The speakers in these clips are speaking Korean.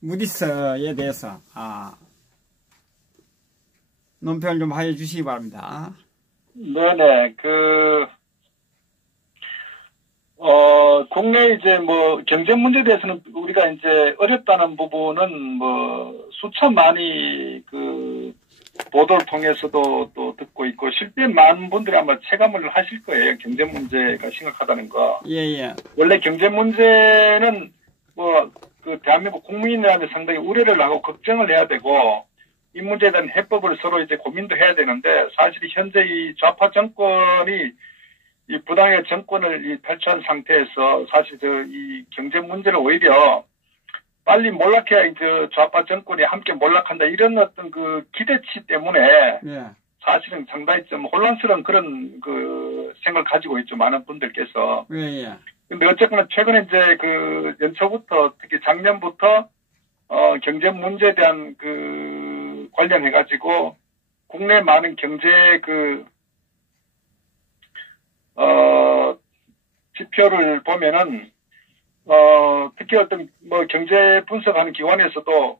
무디스에 대해서 논평을 좀 해 주시기 바랍니다. 네네. 국내 이제 뭐 경제 문제에 대해서는 우리가 이제 어렵다는 부분은 뭐 수차많이 보도를 통해서도 또 듣고 있고, 실제 많은 분들이 아마 체감을 하실 거예요. 경제 문제가 심각하다는 거. 예. 원래 경제 문제는 대한민국 국민이라면 상당히 우려를 하고 걱정을 해야 되고, 이 문제에 대한 해법을 서로 이제 고민도 해야 되는데, 사실 현재 이 좌파 정권이 이 부당의 정권을 탈취한 상태에서 사실 이 경제 문제를 오히려 빨리 몰락해야 이제 좌파 정권이 함께 몰락한다, 이런 어떤 기대치 때문에 사실은 상당히 좀 혼란스러운 그런 생각을 가지고 있죠, 많은 분들께서. 근데 어쨌거나 최근에 이제 연초부터, 특히 작년부터 경제 문제에 대한 관련해가지고 국내 많은 경제 지표를 보면은 특히 어떤 경제 분석하는 기관에서도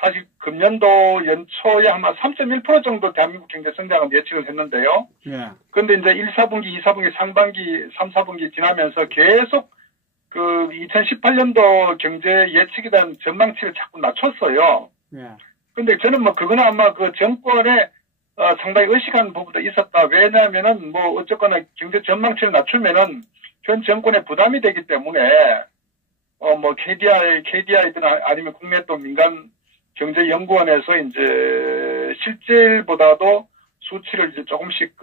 사실 금년도 연초에 아마 3.1% 정도 대한민국 경제 성장을 예측을 했는데요. 그런데 이제 1, 4분기, 2, 4분기, 상반기, 3, 4분기 지나면서 계속 2018년도 경제 예측에 대한 전망치를 자꾸 낮췄어요. 근데 저는 그거는 아마 정권의 상당히 의식한 부분도 있었다. 왜냐하면은 어쨌거나 경제 전망치를 낮추면은 현 정권에 부담이 되기 때문에 KDI든 아니면 국내 또 민간 경제연구원에서 이제 실질보다도 수치를 이제 조금씩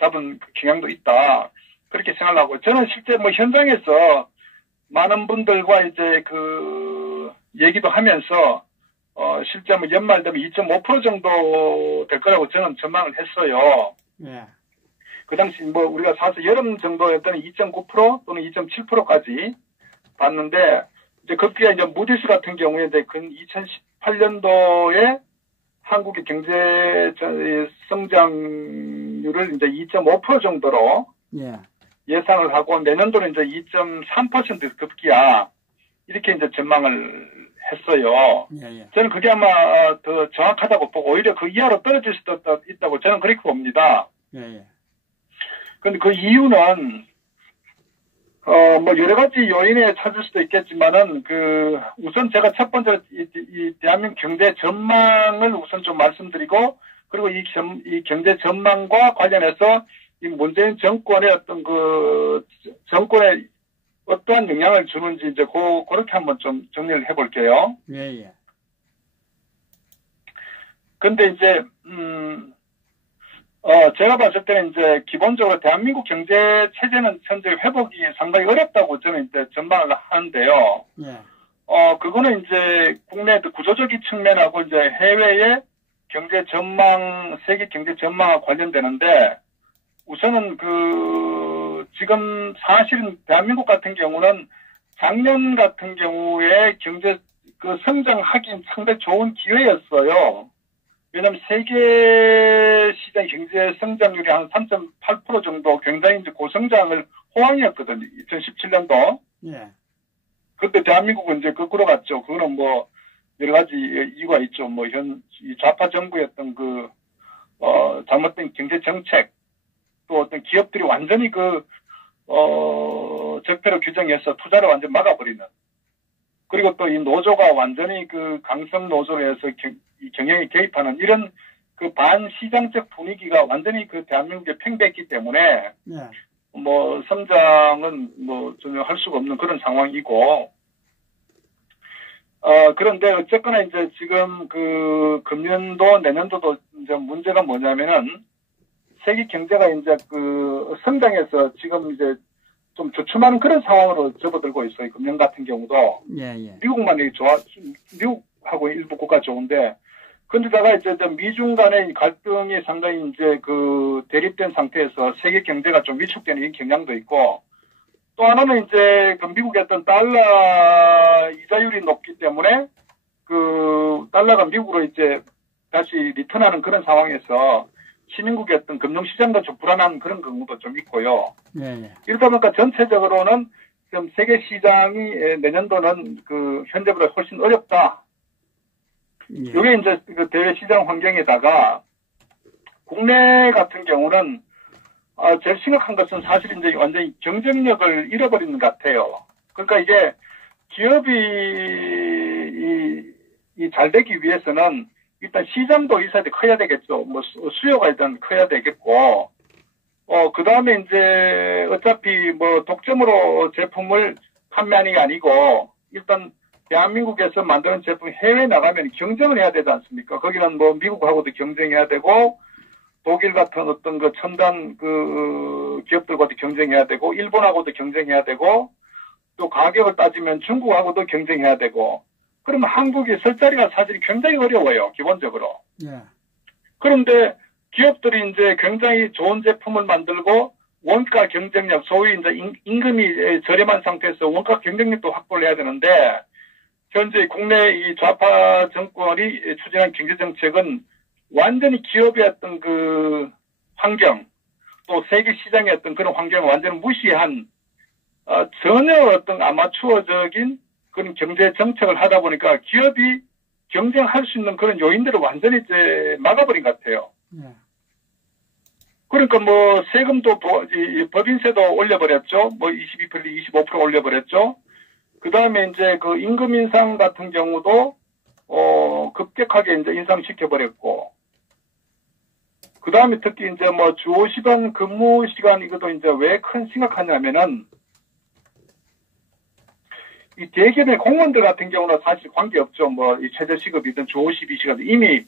잡은 경향도 있다, 그렇게 생각하고, 저는 실제 현장에서 많은 분들과 이제 얘기도 하면서 실제 연말 되면 2.5% 정도 될 거라고 저는 전망을 했어요. 그 당시 우리가 사서 여름 정도였더니 2.9% 또는 2.7%까지 봤는데, 이제 급기야 이제 무디스 같은 경우에 이제 2018년도에 한국의 경제 성장률을 이제 2.5% 정도로 예상을 하고, 내년도는 이제 2.3% 급기야, 이렇게 이제 전망을 했어요. 저는 그게 아마 더 정확하다고 보고, 오히려 그 이하로 떨어질 수도 있다고 저는 그렇게 봅니다. 근데 그 이유는 여러 가지 요인에 찾을 수도 있겠지만은 우선 제가 첫 번째로 이 대한민국 경제 전망을 우선 좀 말씀드리고, 그리고 이 경제 전망과 관련해서 이 문재인 정권의 어떤 정권에 어떠한 영향을 주는지 이제 그렇게 한번 좀 정리를 해볼게요. 근데 이제 제가 봤을 때는 이제 기본적으로 대한민국 경제 체제는 현재 회복이 상당히 어렵다고 저는 이제 전망을 하는데요. 그거는 이제 국내 구조적인 측면하고 이제 해외의 경제 전망, 세계 경제 전망과 관련되는데, 우선은 지금 사실은 대한민국 같은 경우는 작년 같은 경우에 경제 성장하기 상당히 좋은 기회였어요. 왜냐면 세계 시장 경제 성장률이 한 3.8% 정도 굉장히 이제 고성장을 호황이었거든요, 2017년도. 그때 대한민국은 이제 거꾸로 갔죠. 그거는 여러 가지 이유가 있죠. 이 좌파 정부였던 잘못된 경제 정책, 또 어떤 기업들이 완전히 적폐로 규정해서 투자를 완전 막아버리는, 그리고 또 이 노조가 완전히 강성 노조로 해서 이 경영에 개입하는 이런 반시장적 분위기가 완전히 대한민국에 팽배했기 때문에 성장은 전혀 할 수가 없는 그런 상황이고, 그런데 어쨌거나 이제 지금 금년도 내년도도 이제 문제가 뭐냐면은, 세계 경제가 이제 성장해서 지금 이제 좀 주춤하는 그런 상황으로 접어들고 있어요. 금년 같은 경우도. 미국만 미국하고 일부 국가 좋은데, 근데다가 이제 미중 간의 갈등이 상당히 이제 대립된 상태에서 세계 경제가 좀 위축되는 경향도 있고, 또 하나는 이제 미국의 어떤 달러 이자율이 높기 때문에 달러가 미국으로 이제 다시 리턴하는 그런 상황에서 신흥국의 어떤 금융시장도 좀 불안한 그런 경우도 좀 있고요. 이러다 보니까 전체적으로는 좀 세계 시장이 내년도는 그 현재보다 훨씬 어렵다. 이게 이제 그 대외 시장 환경에다가 국내 같은 경우는 제일 심각한 것은 사실 이제 완전히 경쟁력을 잃어버리는 것 같아요. 그러니까 이게 기업이 잘 되기 위해서는 일단 시장도 있어야 커야 되겠죠. 뭐 수요가 일단 커야 되겠고, 그 다음에 이제 어차피 뭐 독점으로 제품을 판매하는 게 아니고 일단 대한민국에서 만드는 제품 해외에 나가면 경쟁을 해야 되지 않습니까? 거기는 뭐 미국하고도 경쟁해야 되고 독일 같은 어떤 그 첨단 그 기업들과도 경쟁해야 되고 일본하고도 경쟁해야 되고 또 가격을 따지면 중국하고도 경쟁해야 되고 그러면 한국이 설 자리가 사실 굉장히 어려워요. 기본적으로. 예. 그런데 기업들이 이제 굉장히 좋은 제품을 만들고 원가 경쟁력, 소위 이제 임금이 저렴한 상태에서 원가 경쟁력도 확보를 해야 되는데 현재 국내 이 좌파 정권이 추진한 경제정책은 완전히 기업의 어떤 그 환경, 또 세계 시장의 어떤 그런 환경을 완전히 무시한, 전혀 어떤 아마추어적인 그런 경제 정책을 하다 보니까 기업이 경쟁할 수 있는 그런 요인들을 완전히 이제 막아버린 것 같아요. 그러니까 뭐 세금도 법인세도 올려버렸죠. 뭐 22%, 25% 올려버렸죠. 그 다음에 이제 그 임금 인상 같은 경우도, 급격하게 이제 인상시켜버렸고, 그 다음에 특히 이제 뭐 주 50원 근무 시간 이것도 이제 왜 큰 심각하냐면은, 이 대기업의 공무원들 같은 경우는 사실 관계없죠. 뭐 이 최저시급이든 주 52시간 이미,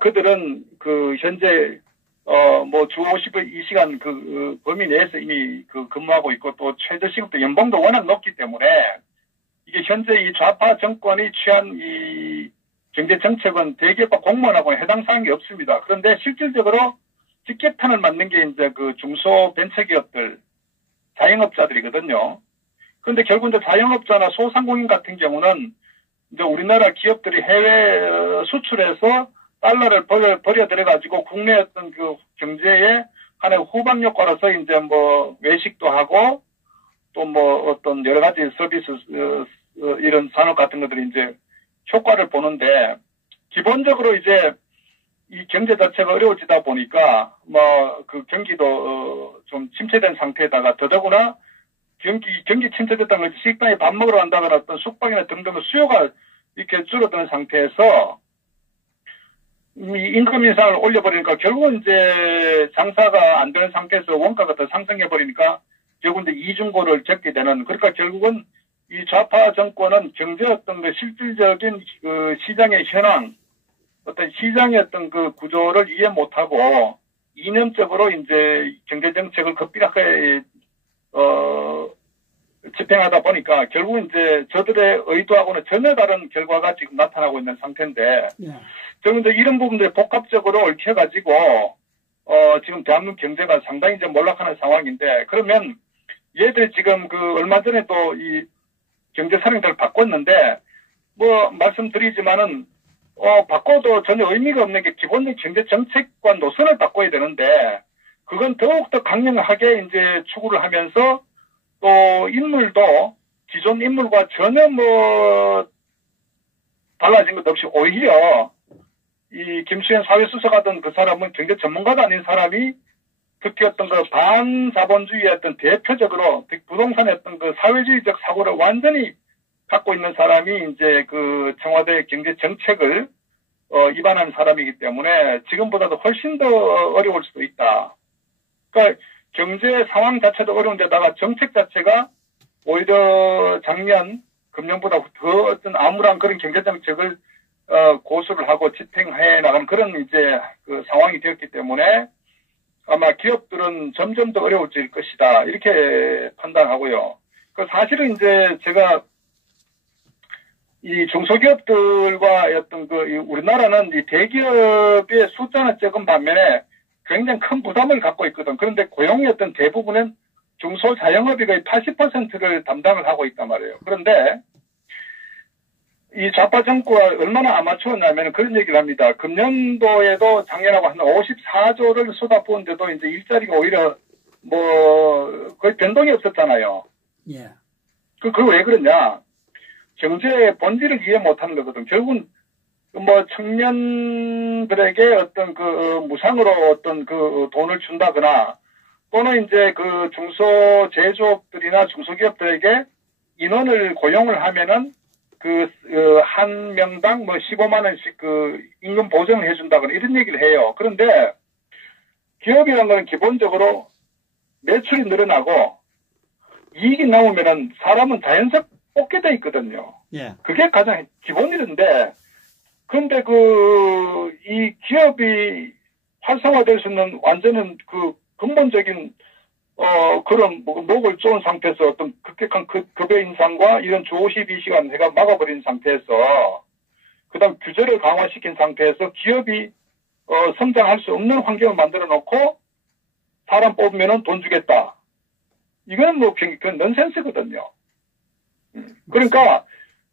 그들은 그 현재, 뭐 주 52시간 그 범위 내에서 이미 그 근무하고 있고 또 최저시급도 연봉도 워낙 높기 때문에 이게 현재 이 좌파 정권이 취한 이 경제정책은 대기업과 공무원하고는 해당 사항이 없습니다. 그런데 실질적으로 직격탄을 맞는 게 이제 그 중소 벤처기업들, 자영업자들이거든요. 그런데 결국 이제 자영업자나 소상공인 같은 경우는 이제 우리나라 기업들이 해외 수출해서 달러를 버려들여가지고 국내 어떤 그 경제에 하나의 후방 효과로서 이제 뭐 외식도 하고 또 뭐 어떤 여러 가지 서비스, 이런 산업 같은 것들이 이제 효과를 보는데 기본적으로 이제 이 경제 자체가 어려워지다 보니까 뭐 그 경기도 좀 침체된 상태에다가 더더구나 경기 침체됐다는 것이 식당에 밥 먹으러 간다거나 어떤 숙박이나 등등의 수요가 이렇게 줄어드는 상태에서 이 임금 인상을 올려버리니까 결국은 이제 장사가 안 되는 상태에서 원가가 더 상승해버리니까 결국은 이제 이중고를 겪게 되는, 그러니까 결국은 이 좌파 정권은 경제 어떤 그 실질적인 그 시장의 현황, 어떤 시장의 어떤 그 구조를 이해 못하고 이념적으로 이제 경제정책을 급비하게, 집행하다 보니까 결국은 이제 저들의 의도하고는 전혀 다른 결과가 지금 나타나고 있는 상태인데, 저는 이제 이런 부분들이 복합적으로 얽혀가지고, 지금 대한민국 경제가 상당히 이제 몰락하는 상황인데, 그러면 얘들 지금 그 얼마 전에 또 이 경제사령자를 바꿨는데, 뭐 말씀드리지만은, 바꿔도 전혀 의미가 없는 게 기본적인 경제정책과 노선을 바꿔야 되는데, 그건 더욱더 강력하게 이제 추구를 하면서 또 인물도 기존 인물과 전혀 뭐 달라진 것 없이 오히려 이 김수현 사회수석하던 그 사람은 경제 전문가도 아닌 사람이 특히 어떤 그 반자본주의의 어떤 대표적으로 부동산의 어떤 그 사회주의적 사고를 완전히 갖고 있는 사람이 이제 그 청와대 경제 정책을 입안하는 사람이기 때문에 지금보다도 훨씬 더 어려울 수도 있다. 그러니까 경제 상황 자체도 어려운데다가 정책 자체가 오히려 작년 금년보다 더 어떤 암울한 그런 경제 정책을 고수를 하고 집행해 나가는 그런 이제 그 상황이 되었기 때문에 아마 기업들은 점점 더 어려워질 것이다 이렇게 판단하고요. 그 사실은 이제 제가 이 중소기업들과 어떤 그 우리나라는 이 대기업의 숫자는 적은 반면에 굉장히 큰 부담을 갖고 있거든. 그런데 고용의 어떤 대부분은 중소자영업이 거의 80%를 담당을 하고 있단 말이에요. 그런데 이 좌파 정부가 얼마나 아마추어냐면 그런 얘기를 합니다. 금년도에도 작년하고 한 54조를 쏟아부었는데도 이제 일자리가 오히려 뭐 거의 변동이 없었잖아요. 예. 그거 왜 그러냐? 경제의 본질을 이해 못하는 거거든. 결국은 뭐 청년들에게 어떤 그 무상으로 어떤 그 돈을 준다거나 또는 이제 그 중소 제조업들이나 중소기업들에게 인원을 고용을 하면은 한 명당 뭐 15만 원씩 그 임금 보정을 해준다거나 이런 얘기를 해요. 그런데 기업이라는 건 기본적으로 매출이 늘어나고 이익이 나오면은 사람은 자연스럽게 뽑게 돼 있거든요. 예. 그게 가장 기본일인데, 근데 이 기업이 활성화될 수 있는 완전한 그 근본적인, 그런 목을 쪼은 상태에서 어떤 급격한 급여 인상과 이런 주 52시간 해가 막아버린 상태에서, 그 다음 규제를 강화시킨 상태에서 기업이, 성장할 수 없는 환경을 만들어 놓고, 사람 뽑으면은 돈 주겠다. 이건 뭐, 그건 넌센스거든요. 그러니까,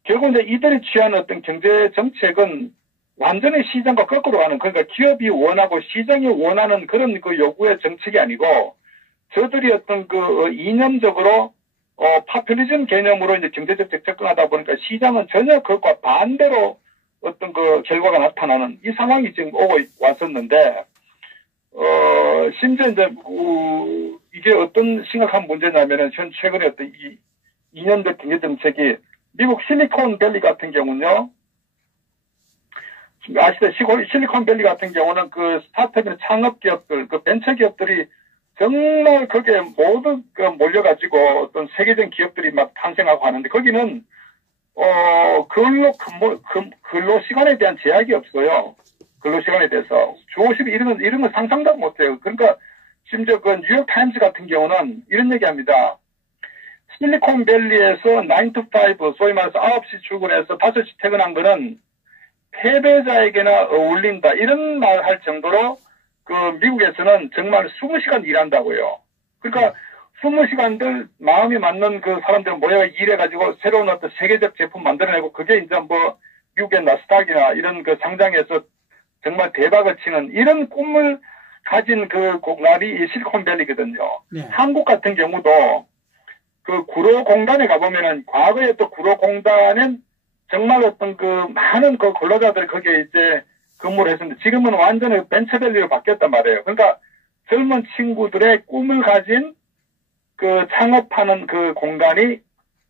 결국 이제 이들이 취한 어떤 경제 정책은 완전히 시장과 거꾸로 가는, 그러니까 기업이 원하고 시장이 원하는 그런 그 요구의 정책이 아니고, 저들이 어떤 그 이념적으로, 파퓰리즘 개념으로 이제 경제정책 접근하다 보니까 시장은 전혀 그것과 반대로 어떤 그 결과가 나타나는 이 상황이 지금 오고 왔었는데, 심지어 이제, 이게 어떤 심각한 문제냐면은, 최근에 어떤 2년대 경제정책이 미국 실리콘밸리 같은 경우는요, 아시다시피 실리콘밸리 같은 경우는 그 스타트업이나 창업기업들, 그 벤처기업들이 정말 거기에 모두 몰려가지고 어떤 세계적인 기업들이 막 탄생하고 하는데 거기는, 근로시간에 대한 제약이 없어요. 근로시간에 대해서. 주 50이 이런 건 상상도 못해요. 그러니까 심지어 그 뉴욕타임즈 같은 경우는 이런 얘기 합니다. 실리콘밸리에서 9 to 5, 소위 말해서 9시 출근해서 5시 퇴근한 거는 패배자에게나 어울린다. 이런 말 할 정도로 그 미국에서는 정말 20시간 일한다고요. 그러니까 20시간들 마음이 맞는 그 사람들 모여 일해가지고 새로운 어떤 세계적 제품 만들어내고 그게 이제 뭐 미국의 나스닥이나 이런 그 상장에서 정말 대박을 치는 이런 꿈을 가진 그 공간이 실리콘밸리거든요. 네. 한국 같은 경우도 그 구로공단에 가보면은 과거에 또 구로공단은 정말 어떤 그 많은 그 근로자들이 거기에 이제 근무를 했었는데 지금은 완전히 벤처밸리로 바뀌었단 말이에요. 그러니까 젊은 친구들의 꿈을 가진 그 창업하는 그 공간이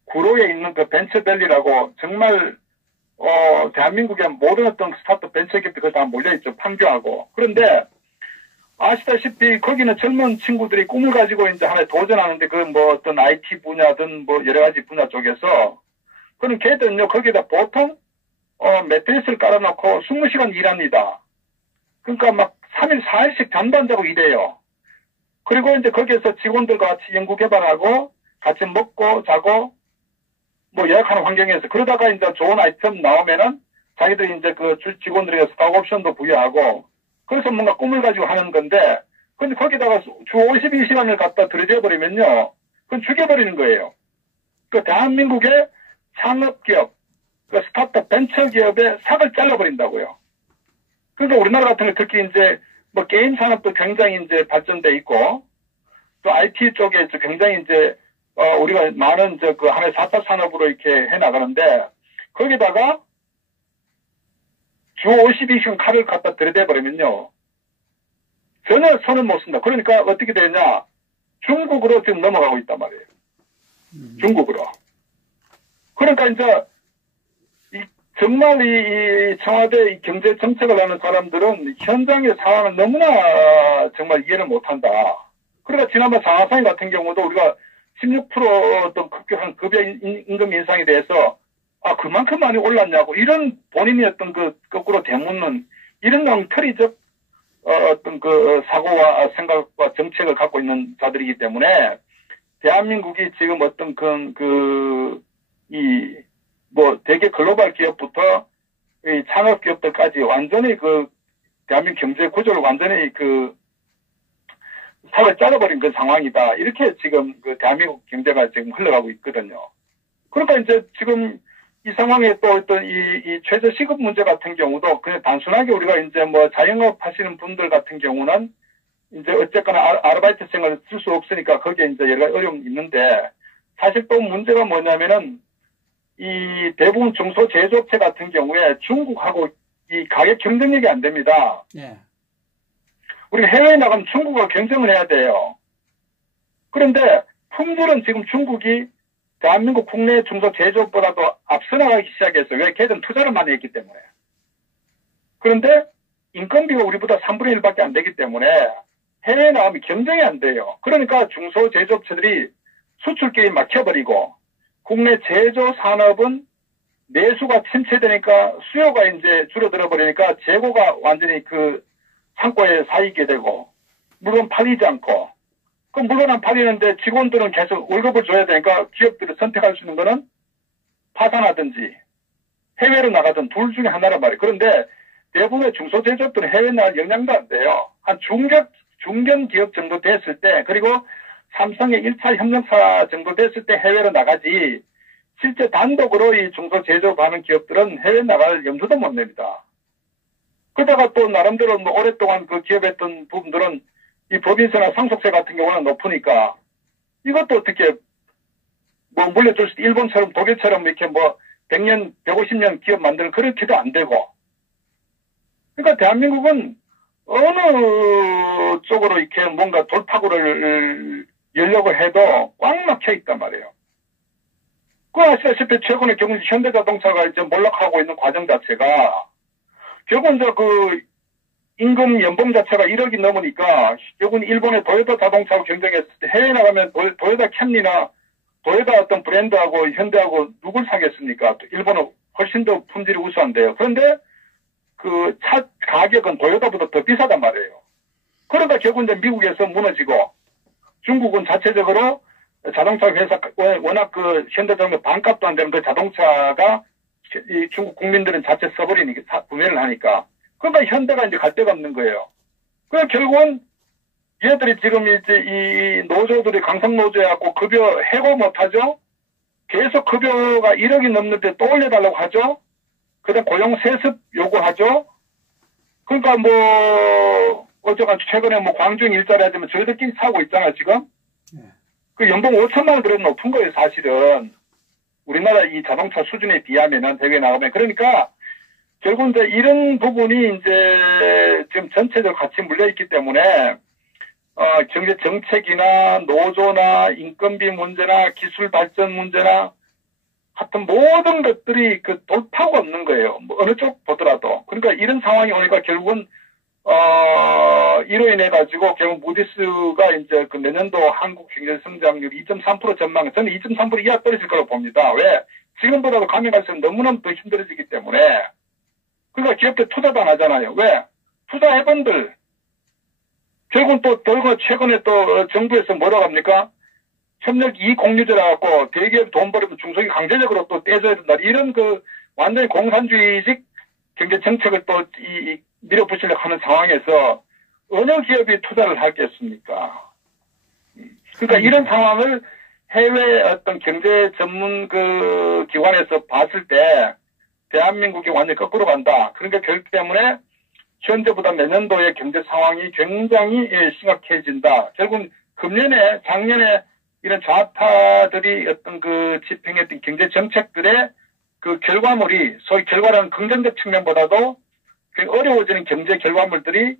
구로에 있는 그 벤처밸리라고 정말 대한민국의 모든 어떤 스타트업 벤처기업들이 그걸 다 몰려있죠. 판교하고. 그런데 아시다시피 거기는 젊은 친구들이 꿈을 가지고 이제 하나에 도전하는데 그 뭐 어떤 IT 분야든 뭐 여러 가지 분야 쪽에서 그런 걔들은요 거기다 보통 매트리스를 깔아놓고 20시간 일합니다. 그러니까 막 3일 4일씩 잠도 안 자고 일해요. 그리고 이제 거기에서 직원들과 같이 연구 개발하고 같이 먹고 자고 뭐 예약하는 환경에서 그러다가 이제 좋은 아이템 나오면은 자기들이 이제 그 직원들에게 스톡 옵션도 부여하고 그래서 뭔가 꿈을 가지고 하는 건데, 근데 거기다가 주 52시간을 갖다 들여버리면요, 그건 죽여버리는 거예요. 그 대한민국의 창업기업, 그 스타트업 벤처기업의 삭을 잘라버린다고요. 그러니까 우리나라 같은 경우 특히 이제 뭐 게임 산업도 굉장히 이제 발전돼 있고, 또 IT 쪽에 굉장히 이제, 우리가 많은 그 하나의 4차 산업으로 이렇게 해 나가는데, 거기다가 주 52시간 칼을 갖다 들여대버리면요. 전혀 손을 못 쓴다. 그러니까 어떻게 되냐. 중국으로 지금 넘어가고 있단 말이에요. 중국으로. 그러니까 이제, 정말 이 청와대 이 경제 정책을 하는 사람들은 현장의 상황을 너무나 정말 이해를 못 한다. 그러니까 지난번 장하상인 같은 경우도 우리가 16% 어떤 급격한 급여 임금 인상에 대해서 그만큼 많이 올랐냐고, 이런 본인이 어떤 거꾸로 되묻는, 이런 엉터리적, 어떤 사고와 생각과 정책을 갖고 있는 자들이기 때문에, 대한민국이 지금 어떤 되게 글로벌 기업부터, 이 창업 기업들까지 완전히 대한민국 경제 구조를 완전히 살을 잘라버린 상황이다. 이렇게 지금 대한민국 경제가 지금 흘러가고 있거든요. 그러니까 이제 지금, 이 상황에 또 어떤 이 최저시급 문제 같은 경우도 그냥 단순하게 우리가 이제 뭐 자영업 하시는 분들 같은 경우는 이제 어쨌거나 아르바이트생을 쓸 수 없으니까 거기에 이제 여러 가지 어려움이 있는데 사실 또 문제가 뭐냐면은 이 대부분 중소제조업체 같은 경우에 중국하고 이 가격 경쟁력이 안 됩니다. 예. 우리가 해외에 나가면 중국과 경쟁을 해야 돼요. 그런데 품질은 지금 중국이 대한민국 국내 중소제조업보다도 앞서 나가기 시작했어요. 왜? 걔들은 투자를 많이 했기 때문에. 그런데 인건비가 우리보다 3분의 1밖에 안 되기 때문에 해외에 나가면 경쟁이 안 돼요. 그러니까 중소제조업체들이 수출길이 막혀버리고 국내 제조 산업은 내수가 침체되니까 수요가 이제 줄어들어 버리니까 재고가 완전히 그 창고에 쌓이게 되고 물건 팔리지 않고 그 물건 안 팔리는데 직원들은 계속 월급을 줘야 되니까 기업들이 선택할 수 있는 거는 파산하든지 해외로 나가든 둘 중에 하나란 말이에요. 그런데 대부분의 중소제조업들은 해외 나갈 영향도 안 돼요. 한 중견 기업 정도 됐을 때 그리고 삼성의 1차 협력사 정도 됐을 때 해외로 나가지 실제 단독으로 이 중소제조업하는 기업들은 해외 나갈 염두도 못 냅니다. 그러다가 또 나름대로 뭐 오랫동안 그 기업했던 부분들은 이 법인세나 상속세 같은 경우는 높으니까 이것도 어떻게 뭐 물려줄 수 일본처럼 독일처럼 이렇게 뭐 100년, 150년 기업 만드는 그렇게도 안 되고 그러니까 대한민국은 어느 쪽으로 이렇게 뭔가 돌파구를 열려고 해도 꽉 막혀 있단 말이에요. 그 아시다시피 최근에 경우 현대자동차가 이제 몰락하고 있는 과정 자체가 결국은 이제 그 임금 연봉 자체가 1억이 넘으니까 결국은 일본의 도요타 자동차하고 경쟁했을 때 해외 나가면 도요타 캠리나 도요타 어떤 브랜드하고 현대하고 누굴 사겠습니까? 일본은 훨씬 더 품질이 우수한데요. 그런데 그 차 가격은 도요타보다 더 비싸단 말이에요. 그러니까 결국 이제 미국에서 무너지고 중국은 자체적으로 자동차 회사 워낙 그 현대자동차 반값도 안 되는 그 자동차가 이 중국 국민들은 자체 써버리니까 구매를 하니까 그러니까 현대가 이제 갈 데가 없는 거예요. 그래서 결국은 얘들이 지금 이제 이 노조들이 강성노조해갖고 급여 해고 못하죠. 계속 급여가 1억이 넘는데 또 올려달라고 하죠. 그다음 고용 세습 요구하죠. 그러니까 뭐 어쩌간 최근에 뭐 광주행 일자리 하자면 저희들끼리 사고 있잖아 지금. 그 연봉 5천만 원 그래도 높은 거예요 사실은. 우리나라 이 자동차 수준에 비하면은 대회에 나가면 그러니까 결국 이제 이런 부분이 이제 지금 전체적으로 같이 물려있기 때문에 경제 정책이나 노조나 인건비 문제나 기술 발전 문제나 하여튼 모든 것들이 그 돌파가 없는 거예요. 뭐 어느 쪽 보더라도. 그러니까 이런 상황이 오니까 결국은 이로 인해 가지고 결국 무디스가 이제 그 내년도 한국 경제 성장률 2.3% 전망, 저는 2.3% 이하 떨어질 거라고 봅니다. 왜? 지금보다도 가면 갈수록 너무너무 더 힘들어지기 때문에. 그러니까 기업들 투자도 안 하잖아요. 왜? 투자 회원들 결국은 또 최근에 또 정부에서 뭐라고 합니까? 협력 이익 공유제라 갖고 대기업 돈 벌으면 중소기업 강제적으로 또 떼줘야 된다. 이런 그 완전히 공산주의식 경제 정책을 또 밀어붙이려고 하는 상황에서 어느 기업이 투자를 하겠습니까? 그러니까 이런 상황을 해외 어떤 경제 전문 그 기관에서 봤을 때 대한민국이 완전히 거꾸로 간다. 그러니까 그렇기 때문에 현재보다 내년도의 경제 상황이 굉장히 심각해진다. 결국 금년에 작년에 이런 좌파들이 어떤 그 집행했던 경제 정책들의 그 결과물이 소위 결과라는 긍정적 측면보다도 어려워지는 경제 결과물들이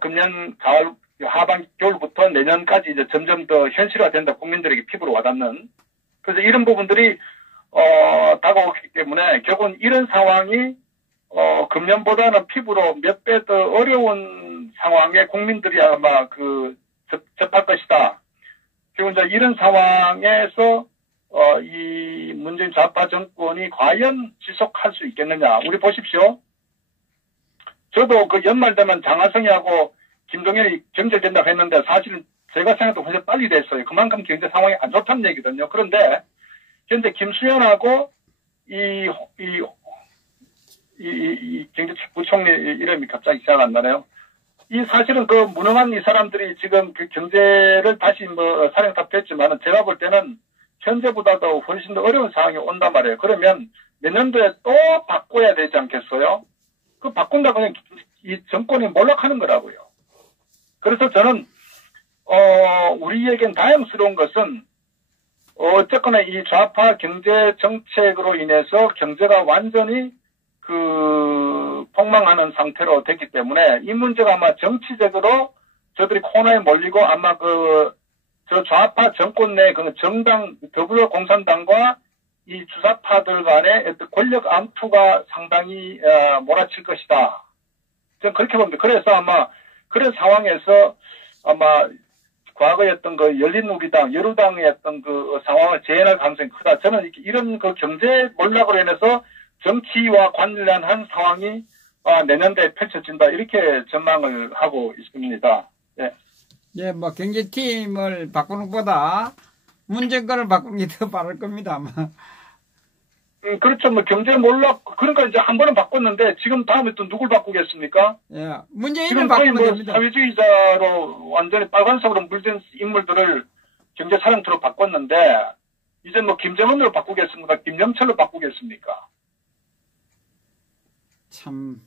금년 가을 하반 겨울부터 내년까지 이제 점점 더 현실화된다. 국민들에게 피부로 와닿는. 그래서 이런 부분들이 다가오기 때문에 결국은 이런 상황이 금년보다는 피부로 몇 배 더 어려운 상황에 국민들이 아마 접할 것이다. 그리고 이제 이런 상황에서 이 문재인 좌파 정권이 과연 지속할 수 있겠느냐. 우리 보십시오. 저도 그 연말 되면 장하성이하고 김동연이 경질된다고 했는데 사실은 제가 생각도 훨씬 빨리 됐어요. 그만큼 경제 상황이 안 좋다는 얘기거든요. 그런데 현재 김수현하고 이 경제부총리 이름이 갑자기 생각 안 나네요. 이 사실은 그 무능한 이 사람들이 지금 그 경제를 다시 뭐 사령탑했지만은 제가 볼 때는 현재보다도 훨씬 더 어려운 상황이 온단 말이에요. 그러면 내년도에 또 바꿔야 되지 않겠어요? 그 바꾼다 그냥 이 정권이 몰락하는 거라고요. 그래서 저는 우리에겐 다행스러운 것은 어쨌거나 이 좌파 경제 정책으로 인해서 경제가 완전히 폭망하는 상태로 됐기 때문에 이 문제가 아마 정치적으로 저들이 코너에 몰리고 아마 저 좌파 정권 내 정당, 더불어공산당과 이 주사파들 간의 어떤 권력 암투가 상당히, 몰아칠 것이다. 저는 그렇게 봅니다. 그래서 아마 그런 상황에서 아마 과거에 어떤 열린우리당, 여루당의 어떤 상황을 재현할 가능성이 크다. 저는 이런 경제 몰락으로 인해서 정치와 관련한 상황이 내년도에 펼쳐진다. 이렇게 전망을 하고 있습니다. 예. 예, 뭐 경제팀을 바꾸는 것보다 문정권을 바꾸는 게 더 빠를 겁니다. 그렇죠. 뭐 경제 몰락 그러니까 이제 한 번은 바꿨는데 지금 다음에 또 누굴 바꾸겠습니까? 예, 문재인을 바꾸는 겁니다. 사회주의자로 완전히 빨간색으로 물든 인물들을 경제 사령터로 바꿨는데 이제 뭐 김정은으로 바꾸겠습니까? 김영철로 바꾸겠습니까? 참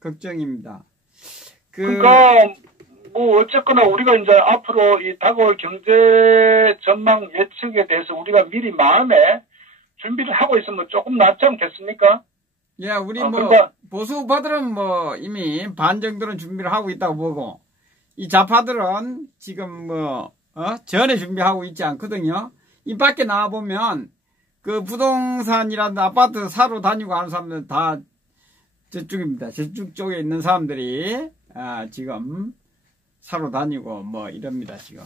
걱정입니다. 그러니까 뭐 어쨌거나 우리가 이제 앞으로 이 다가올 경제 전망 예측에 대해서 우리가 미리 마음에 준비를 하고 있으면 조금 낫지 않겠습니까? 예, 우리 그러니까 보수파들은 뭐 이미 반 정도는 준비를 하고 있다고 보고 이 좌파들은 지금 전에 준비하고 있지 않거든요. 이 밖에 나와 보면 부동산이라든 아파트 사러 다니고 하는 사람들은 다 저쪽입니다. 저쪽 쪽에 있는 사람들이 지금 사러 다니고 뭐 이럽니다, 지금.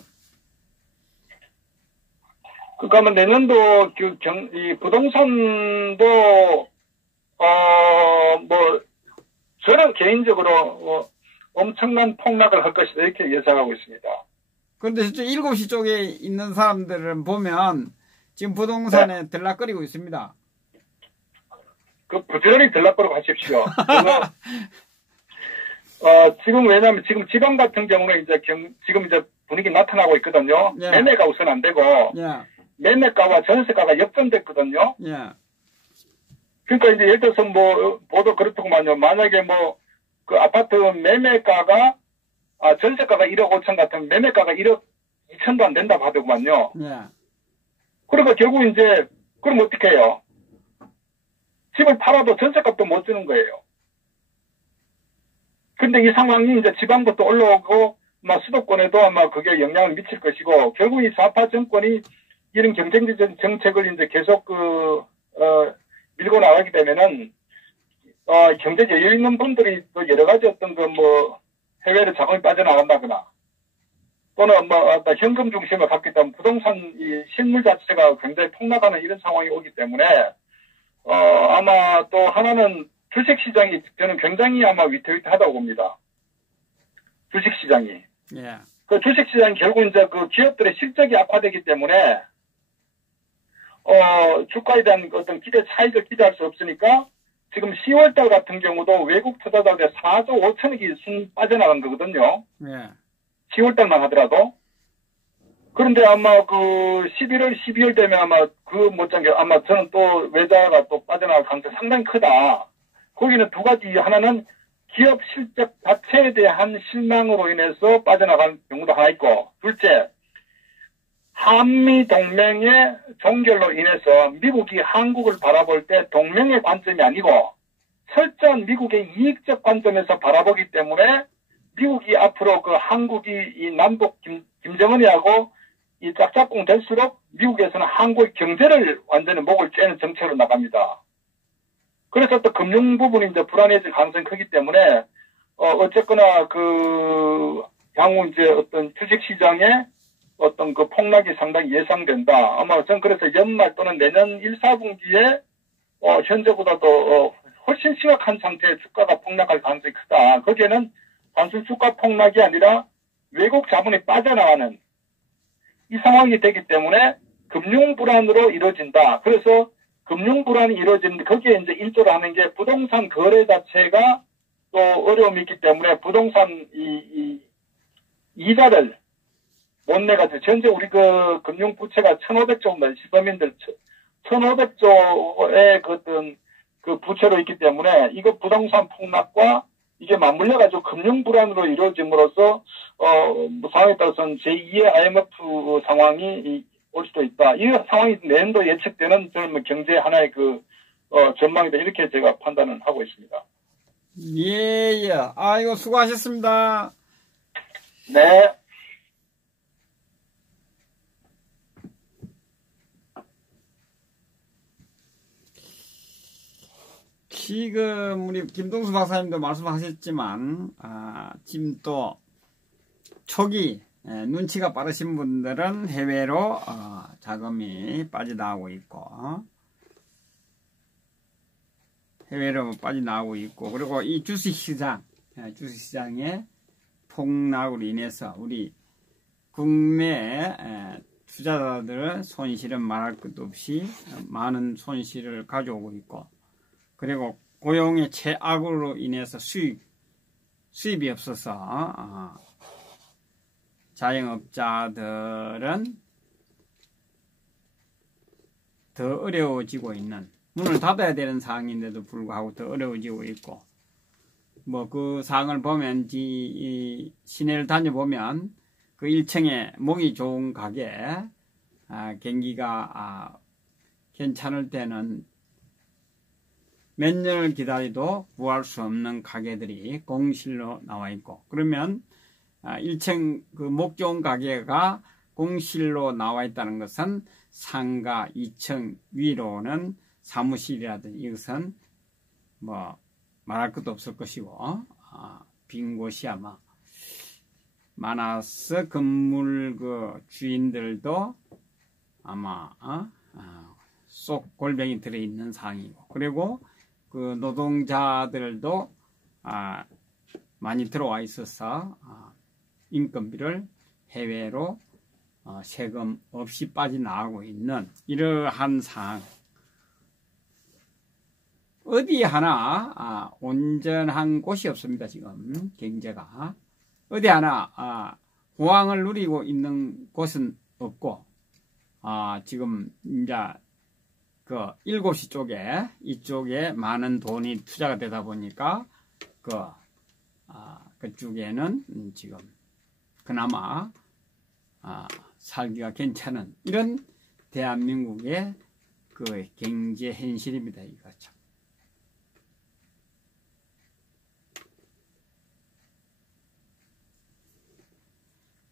그러니까 내년도 이 부동산도 저는 개인적으로 엄청난 폭락을 할 것이다 이렇게 예상하고 있습니다. 그런데 저쪽 7시 쪽에 있는 사람들은 보면 지금 부동산에 들락거리고 있습니다. 부지런히 들락거리고 하십시오. 지금 왜냐하면 지금 지방 같은 경우는 지금 분위기 나타나고 있거든요. 예. 매매가 우선 안 되고 예. 매매가와 전세가가 역전됐거든요. 예. 그러니까 이제 예를 들어서 보도 그렇더구만요. 만약에 아파트 매매가가 전세가가 1억 5천 같으면 매매가가 1억 2천도 안 된다고 하더구만요. 예. 그러니까 결국 이제 그럼 어떻게 해요? 집을 팔아도 전세값도 못 주는 거예요. 근데 이 상황이 이제 지방부터 올라오고 수도권에도 아마 그게 영향을 미칠 것이고 결국 이 좌파 정권이 이런 경쟁적 정책을 이제 계속 밀고 나가게 되면은 경제 여유 있는 분들이 또 여러 가지 어떤 해외로 자금이 빠져나간다거나 또는 현금 중심을 갖기 때문에 부동산 이 실물 자체가 굉장히 폭락하는 이런 상황이 오기 때문에 아마 또 하나는 주식시장이 저는 굉장히 아마 위태위태하다고 봅니다. 주식시장이. 예. 그 주식시장이 결국 이제 기업들의 실적이 악화되기 때문에 주가에 대한 어떤 차익을 기대할 수 없으니까 지금 10월달 같은 경우도 외국 투자자들의 4조 5천억이 순 빠져나간 거거든요. 예. 10월달만 하더라도. 그런데 아마 11월, 12월 되면 아마 아마 저는 또 외자가 또 빠져나갈 가능성이 상당히 크다. 거기는 두 가지. 하나는 기업 실적 자체에 대한 실망으로 인해서 빠져나간 경우도 하나 있고, 둘째, 한미 동맹의 종결로 인해서 미국이 한국을 바라볼 때 동맹의 관점이 아니고 철저한 미국의 이익적 관점에서 바라보기 때문에 미국이 앞으로 한국이 이 남북 김정은이하고 이 짝짝꿍 될수록 미국에서는 한국의 경제를 완전히 목을 쬐는 정책으로 나갑니다. 그래서 또 금융 부분이 이제 불안해질 가능성이 크기 때문에 어쨌거나 향후 이제 어떤 주식 시장에 어떤 폭락이 상당히 예상된다. 아마 전 그래서 연말 또는 내년 1, 4분기에 현재보다도 훨씬 심각한 상태의 주가가 폭락할 가능성이 크다. 거기에는 단순 주가 폭락이 아니라 외국 자본이 빠져나가는 이 상황이 되기 때문에 금융 불안으로 이루어진다. 그래서 금융 불안이 이루어지는데 거기에 이제 일조를 하는 게 부동산 거래 자체가 또 어려움이 있기 때문에 부동산 이자를 못 내가지고 전체 우리 금융 부채가 1,500조입니다. 시서민들 1,500조의 부채로 있기 때문에 이거 부동산 폭락과 이게 맞물려가지고 금융 불안으로 이루어짐으로써 상황에 따라서는 제2의 IMF 상황이 올 수도 있다. 이 상황이 내년도 예측되는 저는 뭐 경제 하나의 전망이다. 이렇게 제가 판단을 하고 있습니다. 예, 예. 아이고, 수고하셨습니다. 네. 지금 우리 김동수 박사님도 말씀하셨지만, 지금 또 초기 눈치가 빠르신 분들은 해외로 자금이 빠져나오고 있고, 그리고 이 주식시장의 폭락으로 인해서 우리 국내 투자자들의 손실은 말할 것도 없이 많은 손실을 가져오고 있고, 그리고 고용의 최악으로 인해서 수입이 없어서 자영업자들은 더 어려워지고 있는, 문을 닫아야 되는 상황인데도 불구하고 더 어려워지고 있고, 뭐 그 상황을 보면 이 시내를 다녀보면 그 1층에 목이 좋은 가게, 경기가 괜찮을 때는 몇 년을 기다려도 구할 수 없는 가게들이 공실로 나와 있고, 그러면 1층 그 목 좋은 가게가 공실로 나와 있다는 것은 상가 2층 위로는 사무실이라든지 이것은 뭐 말할 것도 없을 것이고, 빈 곳이 아마 많아서 건물 그 주인들도 아마 쏙 골병이 들어있는 상황이고, 그리고 그 노동자들도 많이 들어와 있어서 인건비를 해외로 세금 없이 빠져나가고 있는 이러한 상황. 어디 하나 온전한 곳이 없습니다. 지금 경제가 어디 하나 호황을 누리고 있는 곳은 없고, 지금 이제 그 7시 쪽에 이쪽에 많은 돈이 투자가 되다 보니까 그쪽에는 지금 그나마 살기가 괜찮은 이런 대한민국의 그 경제 현실입니다. 이거 참.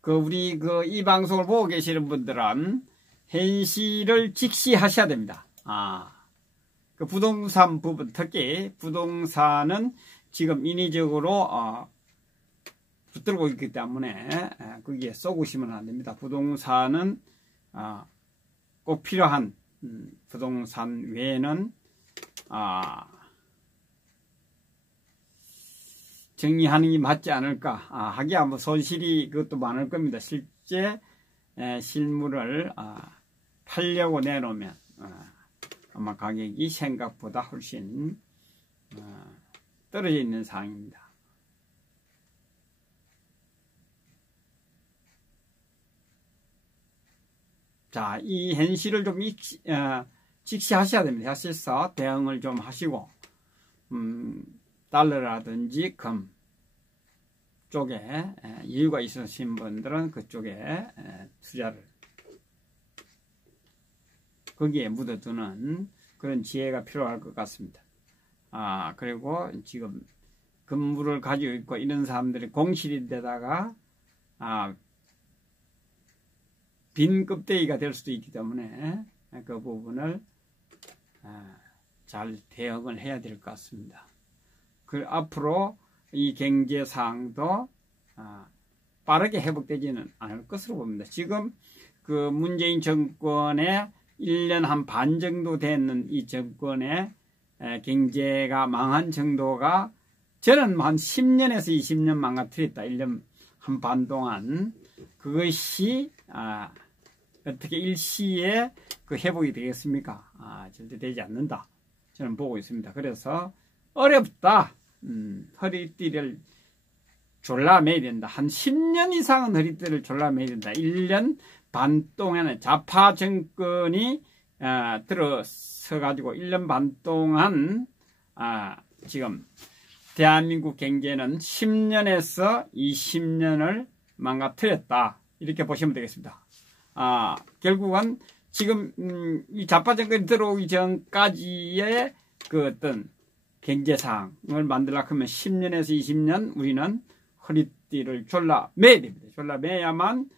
우리 이 방송을 보고 계시는 분들은 현실을 직시하셔야 됩니다. 그 부동산 부분, 특히 부동산은 지금 인위적으로 붙들고 있기 때문에 거기에 쏘고시면 안 됩니다. 부동산은 꼭 필요한 부동산 외에는 정리하는 게 맞지 않을까. 하기야 뭐 손실이 그것도 많을 겁니다. 실제 실물을 팔려고 내놓으면 아마 가격이 생각보다 훨씬 떨어져 있는 상황입니다. 자, 이 현실을 좀 직시하셔야 됩니다. 하셔서 대응을 좀 하시고, 달러라든지 금 쪽에 여유가 있으신 분들은 그쪽에 투자를 거기에 묻어두는 그런 지혜가 필요할 것 같습니다. 그리고 지금 건물을 가지고 있고 이런 사람들이 공실인데다가 빈 껍데기가 될 수도 있기 때문에 그 부분을 잘 대응을 해야 될 것 같습니다. 앞으로 이 경제 상황도 빠르게 회복되지는 않을 것으로 봅니다. 지금 그 문재인 정권의 1년 한 반 정도 되는 이 정권의 경제가 망한 정도가 저는 한 10년에서 20년 망가뜨렸다. 1년 한 반 동안 그것이 어떻게 일시에 그 회복이 되겠습니까? 절대 되지 않는다. 저는 보고 있습니다. 그래서 어렵다. 허리띠를 졸라매야 된다. 한 10년 이상은 허리띠를 졸라매야 된다. 1년 반 동안에 좌파 정권이 들어서 가지고 1년 반 동안 지금 대한민국 경제는 10년에서 20년을 망가뜨렸다. 이렇게 보시면 되겠습니다. 결국은 지금 이 좌파 정권이 들어오기 전까지의 그 어떤 경제상을 만들려고 하면 10년에서 20년 우리는 허리띠를 졸라매야 됩니다. 졸라매야만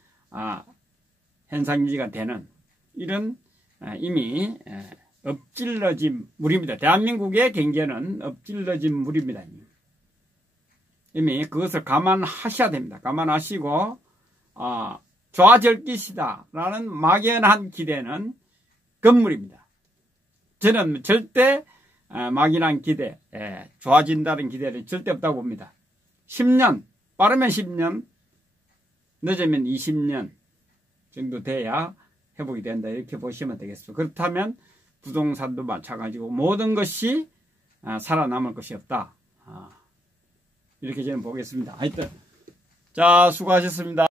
현상유지가 되는 이런 이미 엎질러진 물입니다. 대한민국의 경제는 엎질러진 물입니다. 이미 그것을 감안하셔야 됩니다. 감안하시고 좋아질 것이다 라는 막연한 기대는 건물입니다. 저는 절대 막연한 기대, 좋아진다는 기대는 절대 없다고 봅니다. 10년, 빠르면 10년, 늦으면 20년 정도 돼야 회복이 된다 이렇게 보시면 되겠습니다. 그렇다면 부동산도 마찬가지고 모든 것이 살아남을 것이 없다. 이렇게 저는 보겠습니다. 하여튼 자, 수고하셨습니다.